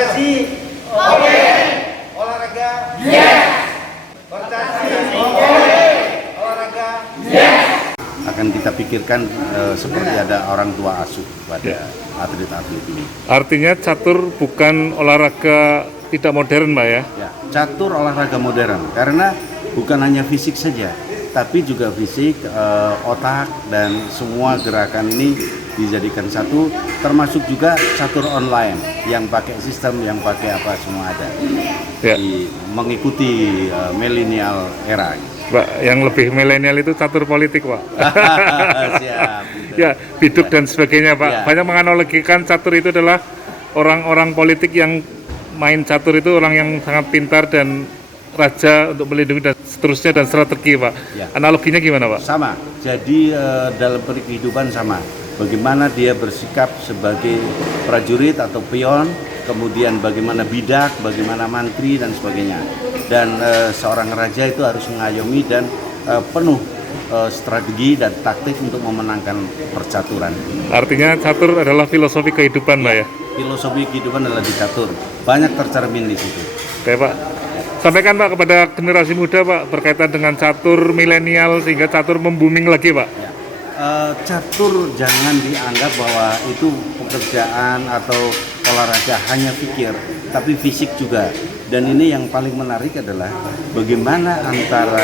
Prestasi. Oke. Olahraga. Yes. Prestasi. Oke. Olahraga. Yes. Akan kita pikirkan seperti ada orang tua asuh pada atlet-atlet ini. Artinya catur bukan olahraga tidak modern, Pak ya? Ya, catur olahraga modern karena bukan hanya fisik saja, tapi juga fisik, otak dan semua gerakan ini dijadikan satu, termasuk juga catur online yang pakai sistem, yang pakai apa semua ada. Ya. Mengikuti milenial era. Pak, yang lebih milenial itu catur politik, Pak. Siap. Ya, biduk dan sebagainya, Pak. Ya. Banyak menganalogikan catur itu adalah orang-orang politik yang main catur itu orang yang sangat pintar dan raja untuk melindungi dan seterusnya dan strategi, Pak. Ya. Analoginya gimana, Pak? Sama. Jadi dalam kehidupan sama. Bagaimana dia bersikap sebagai prajurit atau pion, kemudian bagaimana bidak, bagaimana mantri dan sebagainya. Dan seorang raja itu harus mengayomi dan penuh strategi dan taktik untuk memenangkan percaturan. Artinya catur adalah filosofi kehidupan, Pak ya? Filosofi kehidupan adalah di catur. Banyak tercermin di situ. Oke, Pak. Sampaikan, Pak, kepada generasi muda, Pak, berkaitan dengan catur milenial sehingga catur membuming lagi, Pak. Ya. Catur jangan dianggap bahwa itu pekerjaan atau olahraga hanya pikir, tapi fisik juga. Dan ini yang paling menarik adalah bagaimana antara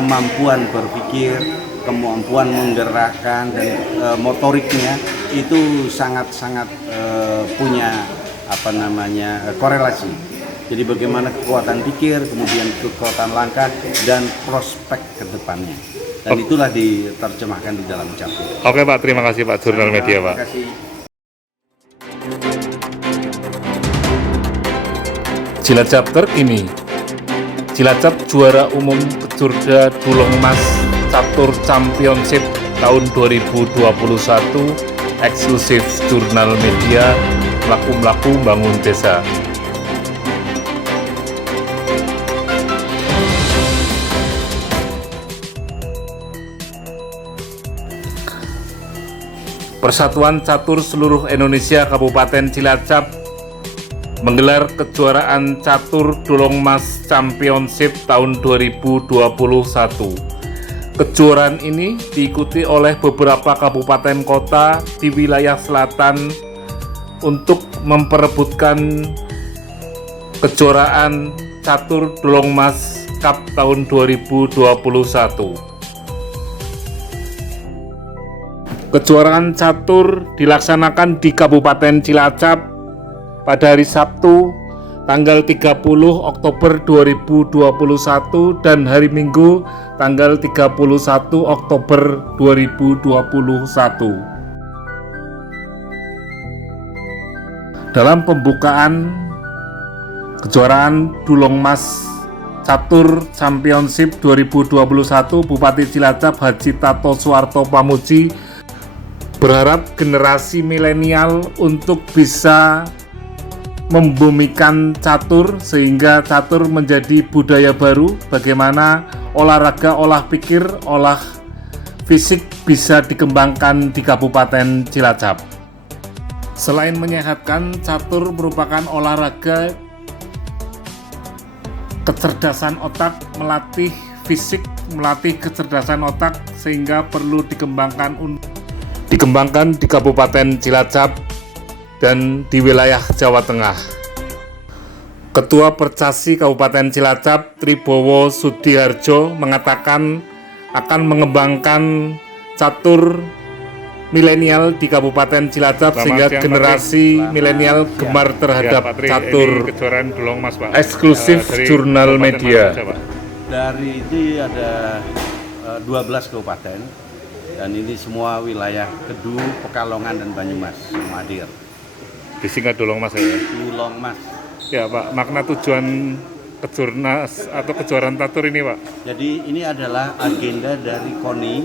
kemampuan berpikir, kemampuan menggerakkan dan motoriknya itu sangat-sangat punya korelasi. Jadi bagaimana kekuatan pikir, kemudian kekuatan langkah dan prospek ke depannya. Dan itulah diterjemahkan di dalam catur. Oke, Pak, terima kasih, Pak, Jurnal Media, Pak. Terima kasih. Cilacap terkini. Cilacap juara umum Kejurda Duloh Mas Catur Championship tahun 2021 eksklusif Jurnal Media, mlaku-mlaku bangun desa. Persatuan Catur Seluruh Indonesia Kabupaten Cilacap menggelar kejuaraan Catur Duloh Mas Championship tahun 2021. Kejuaraan ini diikuti oleh beberapa kabupaten kota di wilayah selatan untuk memperebutkan kejuaraan Catur Duloh Mas Cup tahun 2021. Kejuaraan catur dilaksanakan di Kabupaten Cilacap pada hari Sabtu tanggal 30 Oktober 2021 dan hari Minggu tanggal 31 Oktober 2021. Dalam pembukaan kejuaraan Duloh Mas Catur Championship 2021, Bupati Cilacap Haji Tato Suwarto Pamuji berharap generasi milenial untuk bisa membumikan catur sehingga catur menjadi budaya baru, bagaimana olahraga, olah pikir, olah fisik bisa dikembangkan di Kabupaten Cilacap. Selain menyehatkan, catur merupakan olahraga kecerdasan otak, melatih fisik, melatih kecerdasan otak sehingga perlu dikembangkan di Kabupaten Cilacap dan di wilayah Jawa Tengah. Ketua Percasi Kabupaten Cilacap Tribowo Sudiharjo mengatakan akan mengembangkan catur milenial di Kabupaten Cilacap sehingga generasi milenial gemar terhadap catur. Kejuaraan Duloh Mas, Pak. Eksklusif Jurnal Media. Dari itu ada 12 kabupaten. Dan ini semua wilayah Kedu, Pekalongan, dan Banyumas semua hadir. Disingkat Duloh Mas ya? Duloh Mas. Ya, Pak, makna tujuan kejurnas atau kejuaraan catur ini, Pak? Jadi ini adalah agenda dari KONI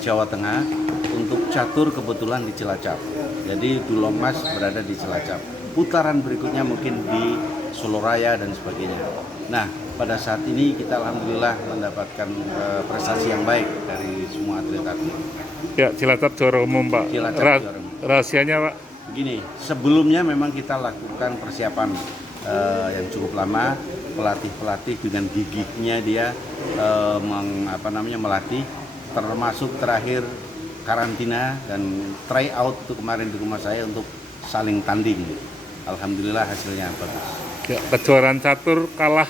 Jawa Tengah untuk catur kebetulan di Cilacap. Jadi Duloh Mas berada di Cilacap. Putaran berikutnya mungkin di Soloraya dan sebagainya. Nah, pada saat ini kita alhamdulillah mendapatkan prestasi yang baik dari semua atlet-atlet. Ya, Cilacap juara umum, Pak. Cilacap juara umum. Rahasianya, Pak? Begini, sebelumnya memang kita lakukan persiapan yang cukup lama, pelatih dengan gigihnya dia melatih, termasuk terakhir karantina dan try out itu kemarin di rumah saya untuk saling tanding. Alhamdulillah hasilnya bagus. Ya, kejuaraan catur kalah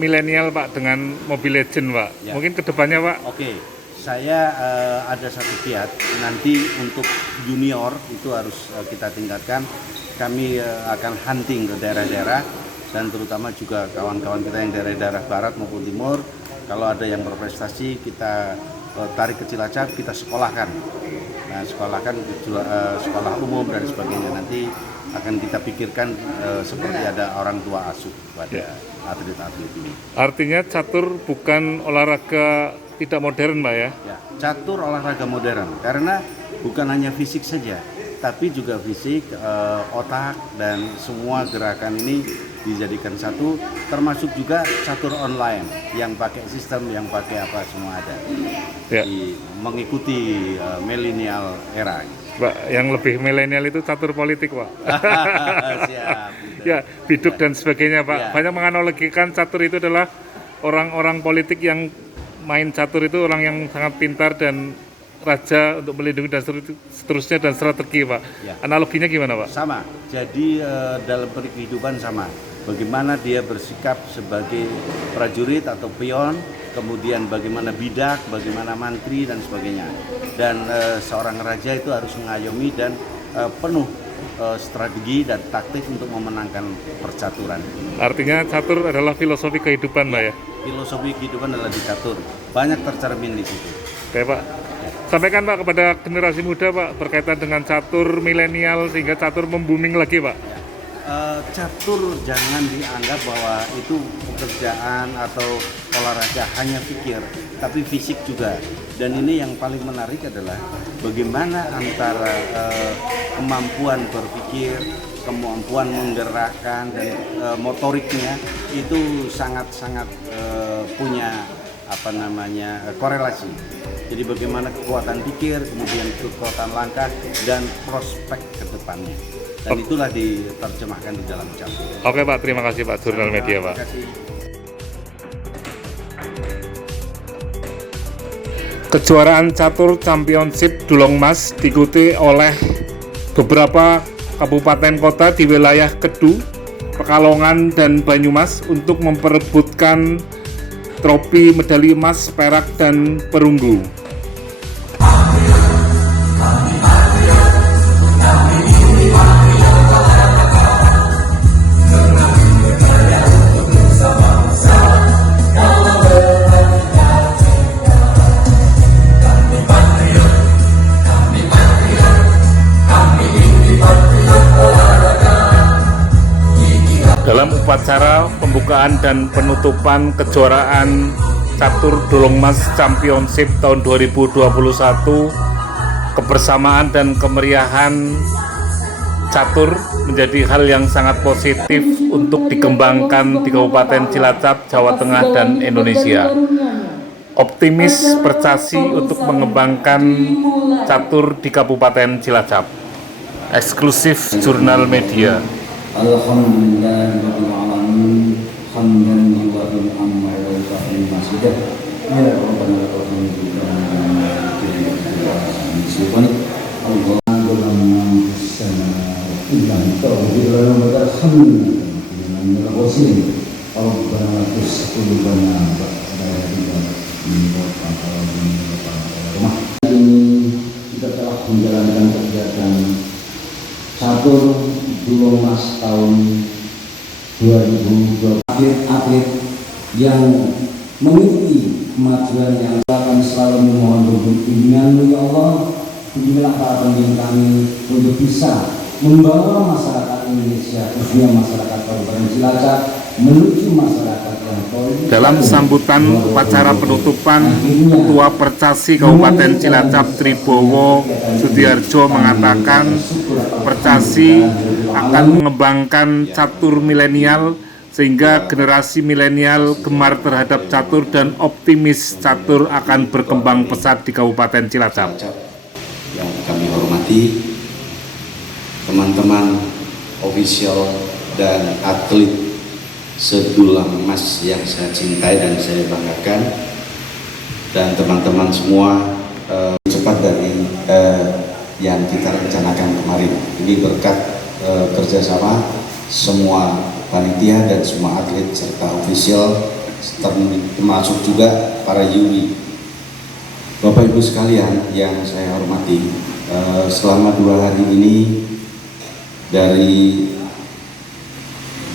milenial Pak dengan Mobile Legend Pak. Ya. Mungkin kedepannya Pak. Oke, saya ada satu kiat nanti untuk junior itu harus kita tingkatkan. Kami akan hunting ke daerah-daerah dan terutama juga kawan-kawan kita yang daerah-daerah barat maupun timur. Kalau ada yang berprestasi kita tarik ke Cilacap, kita sekolahkan. Nah, sekolahkan sekolah umum dan sebagainya. Nanti akan kita pikirkan seperti ada orang tua asuh pada atlet-atlet ini. Artinya catur bukan olahraga tidak modern Pak ya? Ya, catur olahraga modern karena bukan hanya fisik saja, tapi juga fisik, otak dan semua gerakan ini dijadikan satu, termasuk juga catur online yang pakai sistem, yang pakai apa semua ada. Ya. Mengikuti milenial era. Pak, yang lebih milenial itu catur politik Pak. Siap. Ya, biduk dan sebagainya Pak. Ya. Banyak menganalogikan catur itu adalah orang-orang politik yang main catur itu orang yang sangat pintar dan raja untuk melindungi dan seterusnya dan strategi Pak. Ya. Analoginya gimana Pak? Sama. Jadi dalam kehidupan sama. Bagaimana dia bersikap sebagai prajurit atau pion, kemudian bagaimana bidak, bagaimana mantri dan sebagainya. Dan seorang raja itu harus mengayomi dan penuh strategi dan taktik untuk memenangkan percaturan. Artinya catur adalah filosofi kehidupan Pak ya? Filosofi kehidupan adalah di catur. Banyak tercermin di situ. Oke Pak. Sampaikan Pak kepada generasi muda Pak berkaitan dengan catur milenial sehingga catur membuming lagi Pak. Catur jangan dianggap bahwa itu pekerjaan atau olahraga hanya pikir, tapi fisik juga. Dan ini yang paling menarik adalah bagaimana antara kemampuan berpikir, kemampuan menggerakkan dan motoriknya itu sangat-sangat punya korelasi. Jadi bagaimana kekuatan pikir, kemudian kekuatan langkah dan prospek ke depannya. Dan itulah diterjemahkan di dalam catur. Oke Pak, terima kasih Pak Jurnal Media Pak. Terima kasih. Kejuaraan catur Championship Dulang Mas diikuti oleh beberapa kabupaten kota di wilayah Kedu, Pekalongan, dan Banyumas untuk memperebutkan trofi medali emas, perak, dan perunggu. Dalam upacara pembukaan dan penutupan kejuaraan catur Dulang Mas Championship tahun 2021, kebersamaan dan kemeriahan catur menjadi hal yang sangat positif untuk dikembangkan di Kabupaten Cilacap, Jawa Tengah, dan Indonesia. Optimis Percasi untuk mengembangkan catur di Kabupaten Cilacap. Eksklusif Jurnal Media. Alhamdulillahirabbil alamin hamdan lillahi amma yasifun masidah ya rabbana kita telah menjalankan kegiatan catur Dulang Mas tahun 2020. Atlet yang memiliki kemajuan yang akan selalu memohon bimbingan ya Allah. Bimbinglah para pemimpin kami untuk bisa membawa masyarakat Indonesia, khususnya masyarakat Kabupaten Cilacap, menuju masyarakat yang toleran. Dalam sambutan upacara penutupan, Ketua Percasi Kabupaten Cilacap Tribowo Sudiarjo mengatakan Percasi akan mengembangkan catur milenial sehingga generasi milenial gemar terhadap catur dan optimis catur akan berkembang pesat di Kabupaten Cilacap. Yang kami hormati teman-teman ofisial dan atlet sedulang emas yang saya cintai dan saya banggakan, dan teman-teman semua cepat dari yang kita rencanakan kemarin. Ini berkat kerjasama semua panitia dan semua atlet serta ofisial, termasuk juga para juri. Bapak Ibu sekalian yang saya hormati, selama 2 hari ini dari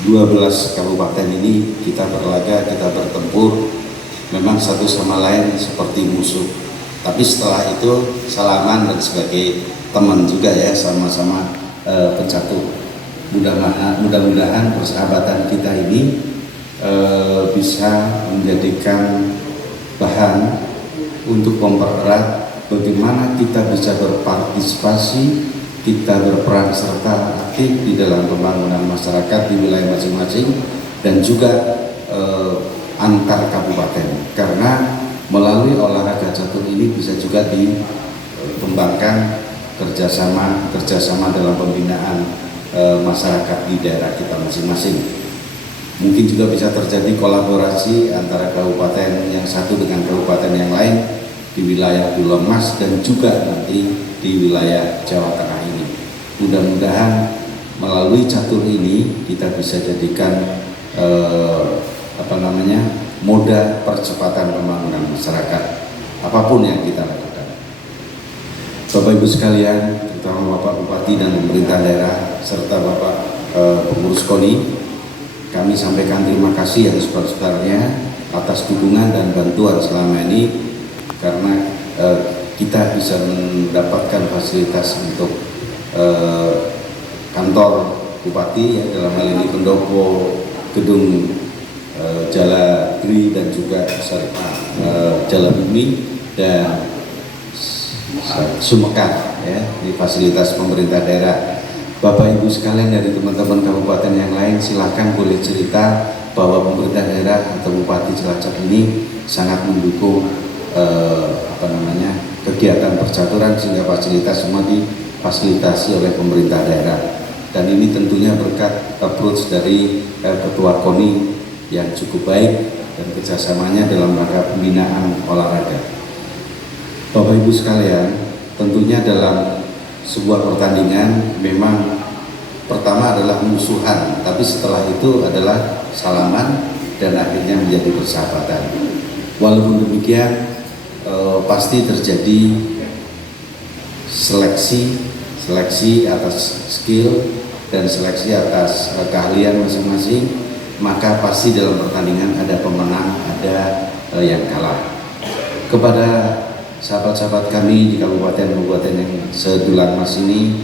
12 kabupaten ini kita berlaga, kita bertempur, memang satu sama lain seperti musuh. Tapi setelah itu salaman dan sebagai teman juga ya, sama-sama pecatur. Mudah-mudahan persahabatan kita ini bisa menjadikan bahan untuk mempererat bagaimana kita bisa berpartisipasi, kita berperan serta aktif di dalam pembangunan masyarakat di wilayah masing-masing dan juga antar kabupaten, karena melalui olahraga catur ini bisa juga dikembangkan kerjasama dalam pembinaan masyarakat di daerah kita masing-masing. Mungkin juga bisa terjadi kolaborasi antara kabupaten yang satu dengan kabupaten yang lain di wilayah Pulau Mas dan juga nanti di wilayah Jawa Tengah ini. Mudah-mudahan melalui catur ini kita bisa jadikan moda percepatan pembangunan masyarakat apapun yang kita lakukan. Bapak Ibu sekalian, terutama Bapak Bupati dan pemerintah daerah serta Bapak pengurus KONI, kami sampaikan terima kasih yang sebesar-besarnya atas dukungan dan bantuan selama ini, karena kita bisa mendapatkan fasilitas untuk kantor Bupati ya, dalam hal ini Pendopo, gedung Jaladri dan juga Jalan Bumi dan Sumekan ya, di fasilitas pemerintah daerah. Bapak Ibu sekalian dari teman-teman kabupaten yang lain, silahkan boleh cerita bahwa pemerintah daerah atau Bupati Cilacap ini sangat mendukung kegiatan percaturan, sehingga fasilitas semua difasilitasi oleh pemerintah daerah. Dan ini tentunya berkat approach dari Ketua KONI yang cukup baik dan kerjasamanya dalam rangka pembinaan olahraga. Bapak Ibu sekalian, tentunya dalam sebuah pertandingan memang pertama adalah musuhan, tapi setelah itu adalah salaman dan akhirnya menjadi persahabatan. Walaupun demikian pasti terjadi seleksi atas skill dan seleksi atas keahlian masing-masing, maka pasti dalam pertandingan ada pemenang, ada yang kalah. Kepada sahabat-sahabat kami di kabupaten-kabupaten yang sedulang Mas ini,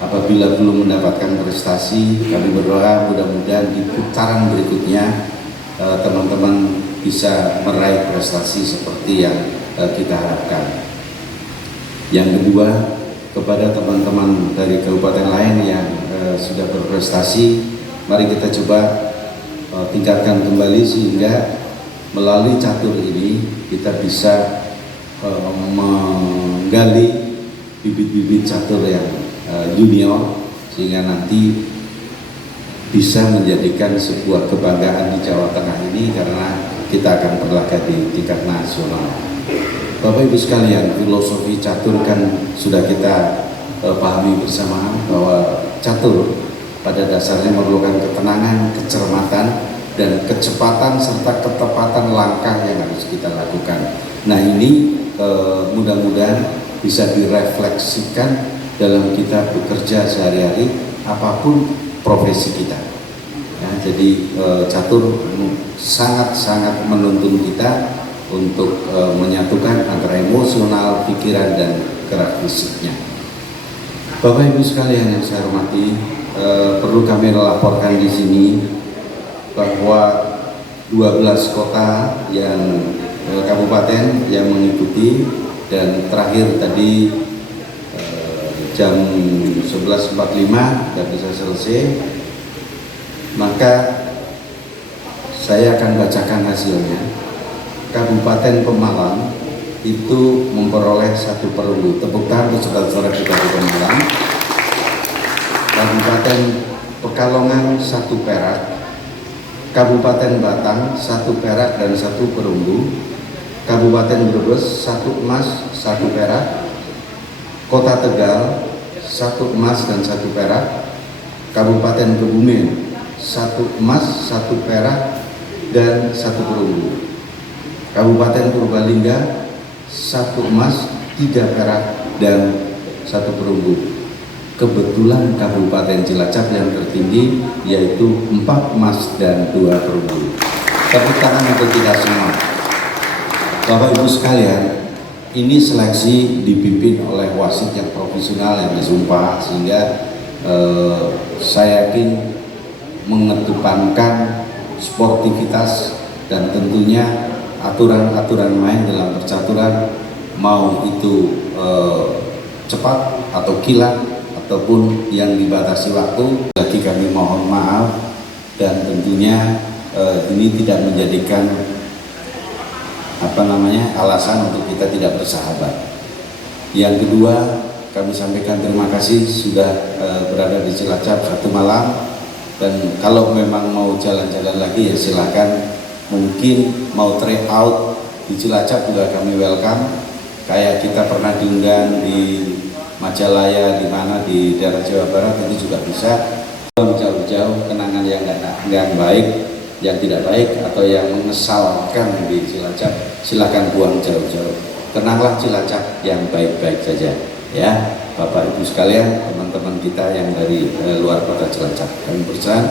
apabila belum mendapatkan prestasi, kami berdoa mudah-mudahan di putaran berikutnya teman-teman bisa meraih prestasi seperti yang kita harapkan. Yang kedua, kepada teman-teman dari kabupaten lain yang sudah berprestasi, mari kita coba tingkatkan kembali sehingga melalui catur ini kita bisa menggali bibit-bibit catur yang junior, sehingga nanti bisa menjadikan sebuah kebanggaan di Jawa Tengah ini, karena kita akan berlaga di tingkat nasional. Bapak Ibu sekalian, filosofi catur kan sudah kita pahami bersama, bahwa catur pada dasarnya memerlukan ketenangan, kecermatan, dan kecepatan serta ketepatan langkah yang harus kita lakukan. Nah ini mudah-mudahan bisa direfleksikan dalam kita bekerja sehari-hari apapun profesi kita ya, jadi catur sangat-sangat menuntun kita untuk menyatukan antara emosional, pikiran, dan gerak fisiknya. Bapak Ibu sekalian yang saya hormati, perlu kami laporkan di sini bahwa 12 kota yang kabupaten yang mengikuti, dan terakhir tadi jam 11.45 dan bisa selesai, maka saya akan bacakan hasilnya. Kabupaten Pemalang itu memperoleh 1 perunggu. Tepuk tangan untuk saudara-saudara kita di Pemalang. Kabupaten Pekalongan 1 perak, Kabupaten Batang 1 perak dan 1 perunggu, Kabupaten Brebes 1 emas 1 perak, Kota Tegal 1 emas dan 1 perak, Kabupaten Kebumen 1 emas 1 perak dan 1 perunggu, Kabupaten Purbalingga 1 emas 3 perak dan 1 perunggu. Kebetulan Kabupaten Cilacap yang tertinggi yaitu 4 emas dan 2 perunggu. Tepuk tangan untuk kita semua. Bapak Ibu sekalian, ini seleksi dipimpin oleh wasit yang profesional yang disumpah, sehingga saya yakin mengedepankan sportivitas dan tentunya aturan-aturan main dalam percaturan, mau itu cepat atau kilat ataupun yang dibatasi waktu. Lagi kami mohon maaf dan tentunya ini tidak menjadikan alasan untuk kita tidak bersahabat. Yang kedua, kami sampaikan terima kasih sudah berada di Cilacap 1 malam, dan kalau memang mau jalan-jalan lagi ya silakan. Mungkin mau trip out di Cilacap juga kami welcome. Kayak kita pernah diundang di Majalaya, di mana di daerah Jawa Barat, itu juga bisa. Jauh-jauh kenangan yang nggak baik, yang tidak baik atau yang mengesalkan di Cilacap, silakan buang jauh-jauh. Kenanglah Cilacap yang baik-baik saja, ya Bapak Ibu sekalian, teman-teman kita yang dari luar kota Cilacap. Kami berpesan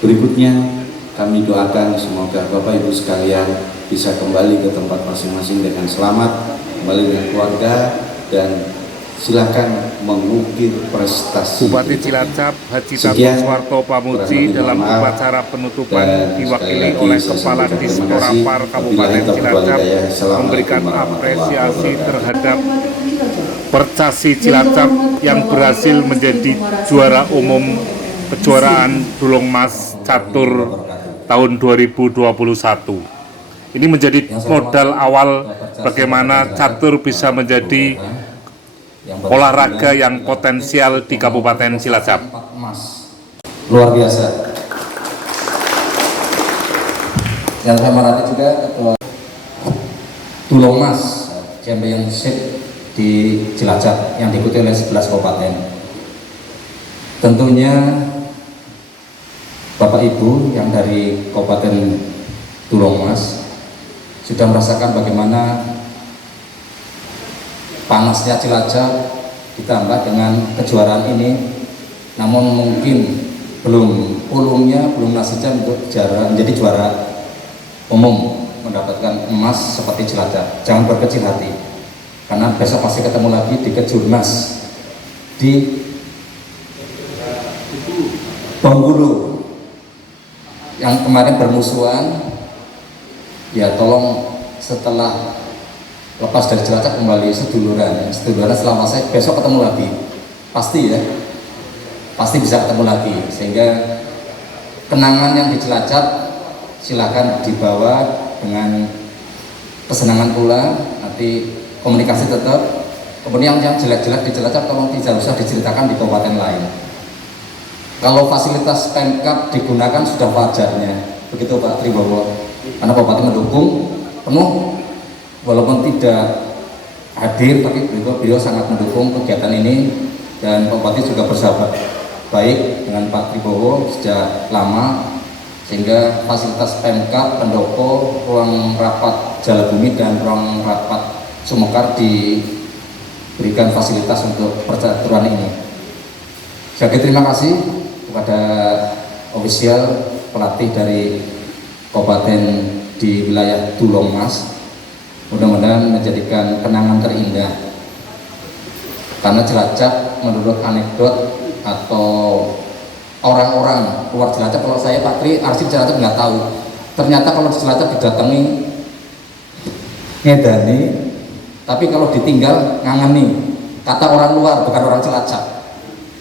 berikutnya, kami doakan semoga Bapak Ibu sekalian bisa kembali ke tempat masing-masing dengan selamat, kembali dengan keluarga, dan silakan mengukir prestasi. Bupati Cilacap Haji Tatur Suwarto Pamuji dalam upacara penutupan diwakili oleh Kepala Disporapar Kabupaten Cilacap memberikan apresiasi terhadap Percasi Cilacap yang berhasil menjadi juara umum kejuaraan Dulong Mas Catur tahun 2021. Ini menjadi modal awal bagaimana catur bisa menjadi olahraga yang potensial di Kabupaten Cilacap. Luar biasa. Yang saya hormati juga Ketua Dulong Mas Championship di Cilacap yang diikuti oleh 11 kabupaten. Tentunya Bapak Ibu yang dari Kabupaten Dulong Mas sudah merasakan bagaimana panasnya Cilacap ditambah dengan kejuaraan ini, namun mungkin belum nasibnya untuk menjadi juara umum mendapatkan emas seperti Cilacap. Jangan berkecil hati, karena besok pasti ketemu lagi di Kejurnas di Bengkulu yang kemarin bermusuhan. Ya tolong setelah lepas dari Cilacap kembali seduluran setelah saya besok ketemu lagi, pasti bisa ketemu lagi, sehingga kenangan yang di Cilacap silakan dibawa dengan kesenangan pula. Nanti komunikasi tetap, kemudian yang jelek-jelek di Cilacap tolong tidak usah diceritakan di kabupaten lain. Kalau fasilitas Pemkab digunakan sudah wajarnya, begitu Pak Tribowo, karena Bupati mendukung penuh. Walaupun tidak hadir, tapi beliau sangat mendukung kegiatan ini, dan Pak Bupati juga bersahabat baik dengan Pak Tribowo sejak lama, sehingga fasilitas Pemkab, pendopo, ruang rapat Jalabumi dan ruang rapat Sumekar diberikan fasilitas untuk percaturan ini. Sekali terima kasih kepada ofisial pelatih dari kabupaten di wilayah Dulong Mas. Mudah-mudahan menjadikan kenangan terindah, karena Cilacap menurut anekdot atau orang-orang luar Cilacap, kalau saya Pak Tri arsip Cilacap nggak tahu, ternyata kalau di Cilacap didatangi ngedani, tapi kalau ditinggal ngangeni, kata orang luar bukan orang Cilacap.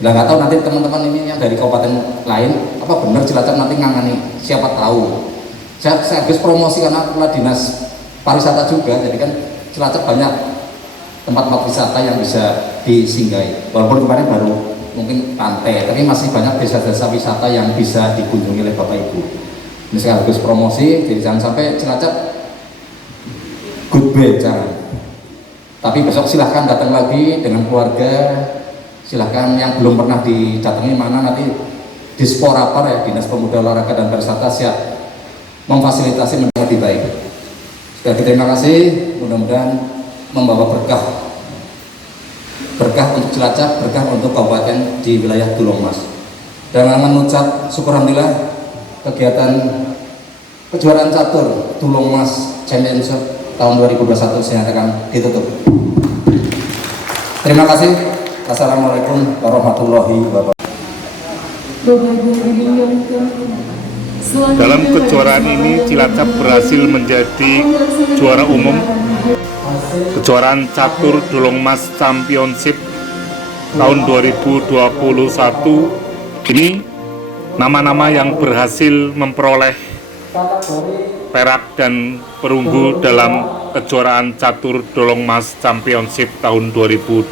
Bila nggak tahu nanti teman-teman ini yang dari kabupaten lain, apa benar Cilacap nanti ngangeni, siapa tahu. Saya habis promosi karena kepala dinas pariwisata juga, jadi kan Cilacap banyak tempat-tempat wisata yang bisa disinggahi. Walaupun kemarin baru mungkin pantai, tapi masih banyak desa-desa wisata yang bisa dikunjungi oleh Bapak Ibu. Ini sekaligus promosi, jadi jangan sampai Cilacap goodbye, jangan. Tapi besok silahkan datang lagi dengan keluarga, silahkan yang belum pernah didatangi mana nanti di Sporapar ya, Dinas Pemuda Olahraga dan Pariwisata siap memfasilitasi menjadi lebih baik. Sekali lagi terima kasih, mudah-mudahan membawa berkah untuk Cilacap, berkah untuk kabupaten di wilayah Tulung Mas. Dan mengucap syukur alhamdulillah kegiatan kejuaraan catur Tulung Mas Championship tahun 2021 dinyatakan ditutup. Terima kasih. Assalamualaikum warahmatullahi wabarakatuh. Dalam kejuaraan ini Cilacap berhasil menjadi juara umum kejuaraan catur Tulung Mas Championship tahun 2021. Ini nama-nama yang berhasil memperoleh perak dan perunggu dalam kejuaraan catur Tulung Mas Championship tahun 2021.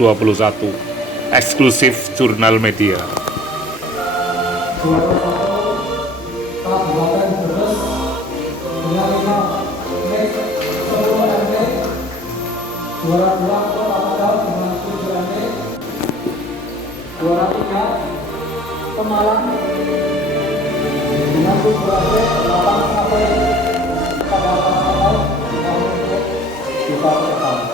Eksklusif Jurnal Media. Kabupaten Brebes dengan 5 menit 10 MT, juara 2 Kota Tegal dengan 7 MT, juara 3 Pemalang dengan 7 MT 8 sampai pada tahun untuk bisa berkembang.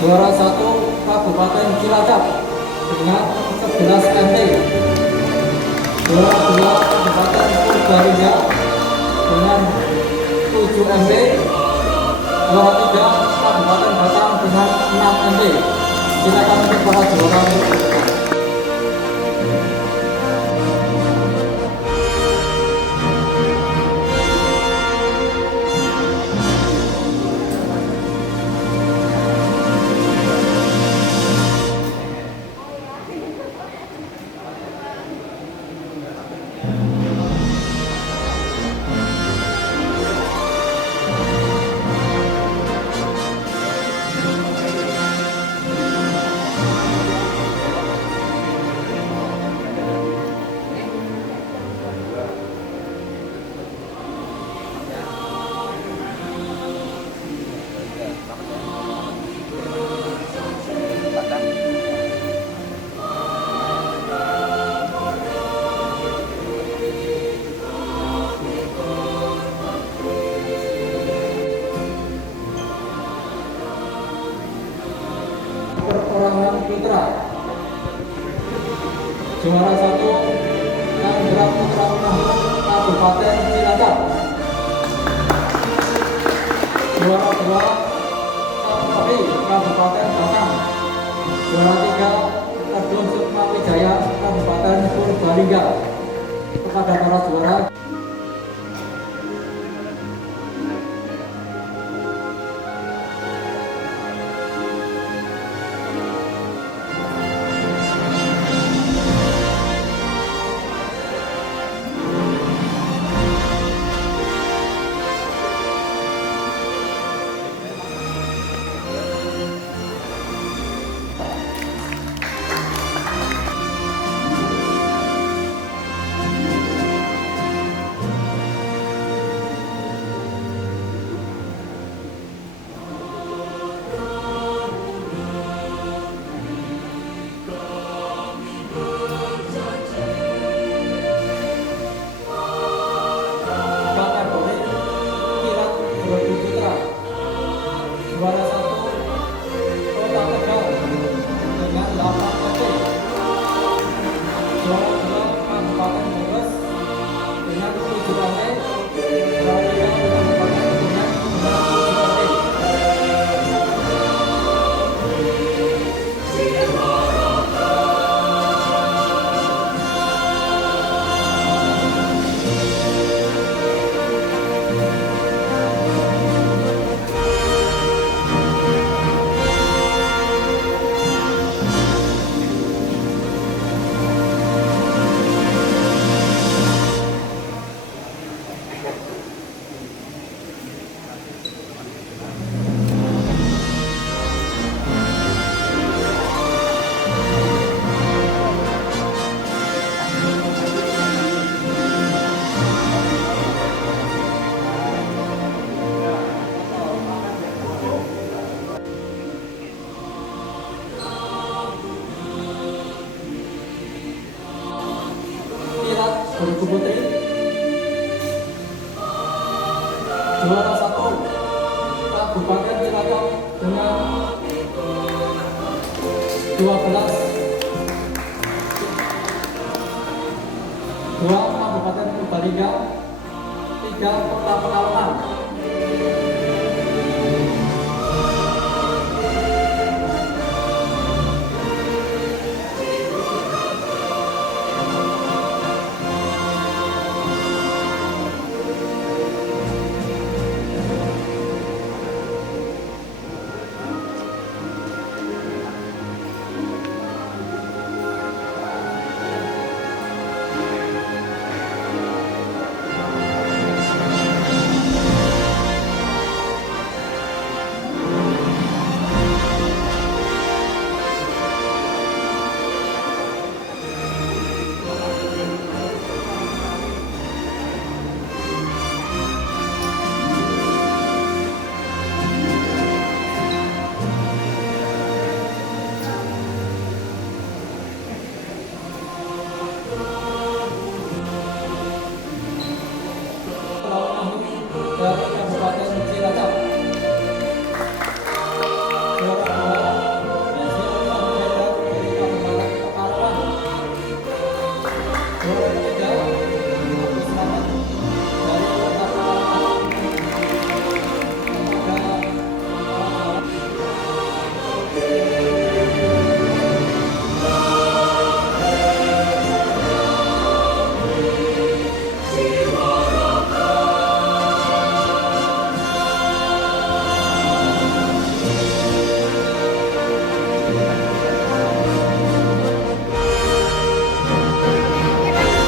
Juara 1 Kabupaten Cilacap dengan 11 MT. Juara 2 Kabupaten Purbalingga dengan 7 MT. Juara 3 Kabupaten Batang dengan 6 MT. Silakan untuk para juara. Perorangan Putra. Juara 1 Chandra Putra Kabupaten Cilacap. Juara 2 Sampai Kabupaten Batang. Juara 3 Kedung Sukma Wijaya Kabupaten Purbalingga. Kepada para juara bergu putri. Juara 1 Kabupaten Cilacap dengan 12. 2 Kabupaten Purbalingga, 3 Kota Pekalongan. Dari Kabupaten Cilacap. Juara 2 dari Kabupaten Pekalongan. Juara 3 Agus Slamet dari Kota Pekalongan.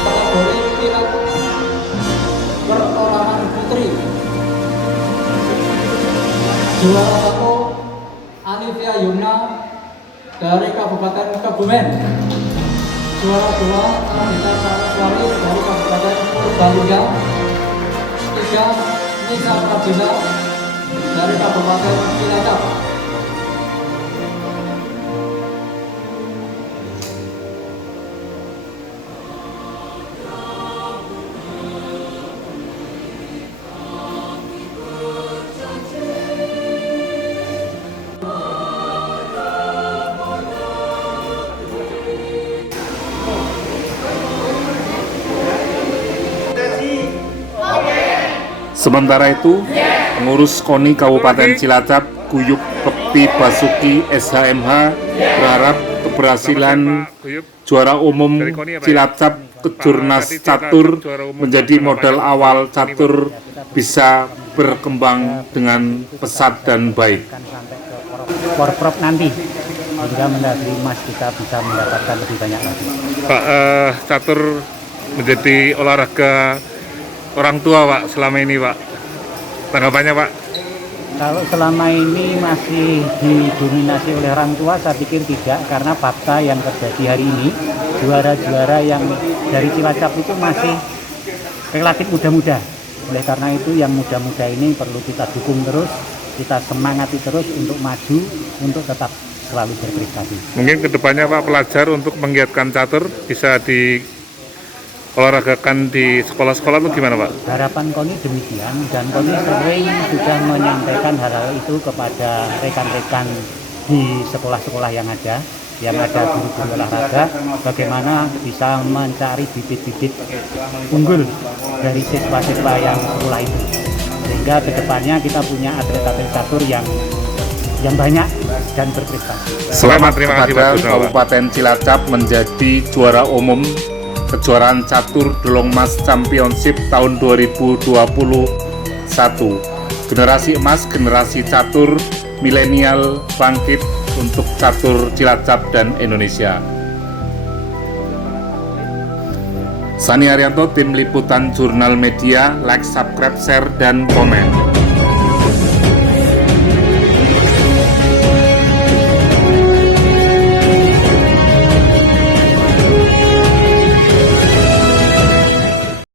Kategori kilat perorangan putri. Juara 1 Alivia Yumna dari Kabupaten Kebumen. Juara 2 Anandita Saraswati dari Kabupaten Purbalingga. 3 Nisa Pradila dari Kabupaten Cilacap. Sementara itu, pengurus KONI Kabupaten Cilacap, Guyup Bekti Basuki SHMH, berharap keberhasilan juara umum Cilacap Kejurnas Catur menjadi modal awal catur bisa berkembang dengan pesat dan baik. Sampai ke Porprov nanti, sehingga medali emas kita bisa mendapatkan lebih banyak lagi. Pak, catur menjadi olahraga orang tua, Pak, selama ini, Pak. Tanggapannya, Pak? Kalau selama ini masih didominasi oleh orang tua, saya pikir tidak, karena fakta yang terjadi hari ini, juara-juara yang dari Cilacap itu masih relatif muda-muda. Oleh karena itu, yang muda-muda ini perlu kita dukung terus, kita semangati terus untuk maju, untuk tetap selalu berprestasi. Mungkin kedepannya, Pak, pelajar untuk menggiatkan catur bisa olahragakan di sekolah-sekolah itu gimana, Pak? Harapan KONI demikian, dan KONI sering sudah menyampaikan hal-hal itu kepada rekan-rekan di sekolah-sekolah yang ada guru-guru olahraga, bagaimana bisa mencari bibit-bibit unggul dari siswa-siswa yang sekolah itu, sehingga kedepannya kita punya atlet-atlet catur yang banyak dan berprestasi. Selamat kepada Kabupaten Cilacap menjadi juara umum kejuaraan catur Dolong Mas Championship tahun 2021. Generasi emas, generasi catur milenial bangkit untuk catur Cilacap dan Indonesia. Sani Arianto, tim liputan Jurnal Media, like, subscribe, share, dan komen.